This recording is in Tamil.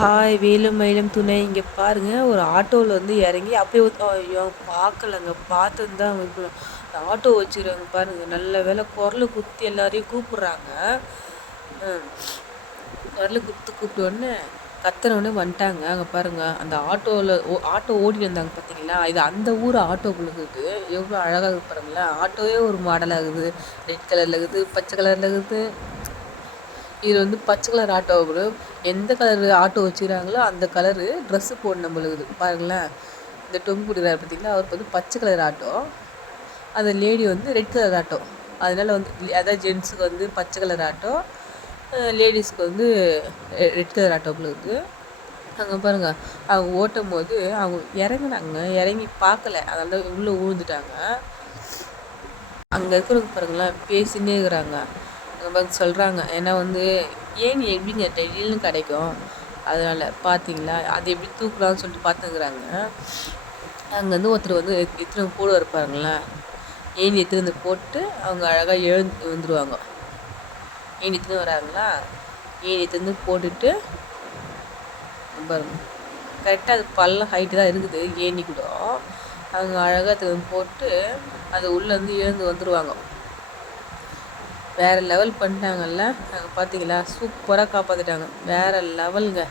ஹாய் வேலும் மயிலும் துணை இங்கே பாருங்க ஒரு ஆட்டோவில் வந்து இறங்கி அப்படியே ஐயோ பார்க்கலங்க பார்த்துருந்தா அவங்க இந்த ஆட்டோ வச்சுருவாங்க பாருங்க. நல்ல வேலை குரல் குத்தி எல்லாரையும் கூப்பிடுறாங்க. குரல் குத்து கூப்பிட்டோடனே கத்துனோடனே வந்துட்டாங்க. அங்கே பாருங்க அந்த ஆட்டோவில் ஆட்டோ ஓடி வந்தாங்க பார்த்தீங்களா, இது அந்த ஊர் ஆட்டோ இருக்குது. எவ்வளோ அழகாக இருக்கு பாருங்களேன். ஆட்டோவே ஒரு மாடலாகுது, ரெட் கலரில் இருக்குது, பச்சை கலரில் இருக்குது. இது வந்து பச்சை கலர் ஆட்டோ ப்ரோ. எந்த கலர் ஆட்டோ வச்சுக்கிறாங்களோ அந்த கலரு ட்ரெஸ்ஸு போடணும் நம்மளுக்குது பாருங்களேன். இந்த டொங்கு குடிக்கிறார் பார்த்தீங்களா, அவருக்கு வந்து பச்சை கலர் ஆட்டோ, அந்த லேடி வந்து ரெட் கலர் ஆட்டோ. அதனால் வந்து அதாவது ஜென்ஸுக்கு வந்து பச்சை கலர் ஆட்டோ, லேடிஸ்க்கு வந்து ரெட் கலர் ஆட்டோ இருக்குது. அங்கே பாருங்கள் அவங்க ஓட்டும் போது அவங்க இறங்குனாங்க, இறங்கி பார்க்கல, அதனால உள்ளே ஊழ்ந்துட்டாங்க. அங்கே இருக்கிறவங்க பாருங்களேன் பேசினே இருக்கிறாங்க. வந்து சொல்கிறாங்க, ஏன்னா வந்து ஏணி எப்படிங்க டெய்லியும் கிடைக்கும், அதனால் பார்த்தீங்களா அது எப்படி தூக்கலாம்னு சொல்லிட்டு பார்த்துக்கிறாங்க. அங்கே வந்து ஒருத்தர் வந்து எத்தனை கூட இருப்பாருங்களேன், ஏணி எடுத்துகிட்டு வந்து போட்டு அவங்க அழகாக எழுந்து வந்துடுவாங்க. ஏணி எடுத்துன்னு வராங்களா, ஏணி எடுத்துன்னு போட்டுட்டு பாருங்க கரெக்டாக அது பல்ல ஹைட்டு தான் இருக்குது ஏணி கூட. அவங்க அழகாக போட்டு அது உள்ளேருந்து எழுந்து வந்துடுவாங்க. வேறு லெவல் பண்ணிட்டாங்கல்ல. பார்த்தீங்களா, சூப்பராக காப்பாற்றிட்டாங்க, வேறு லெவலுங்க.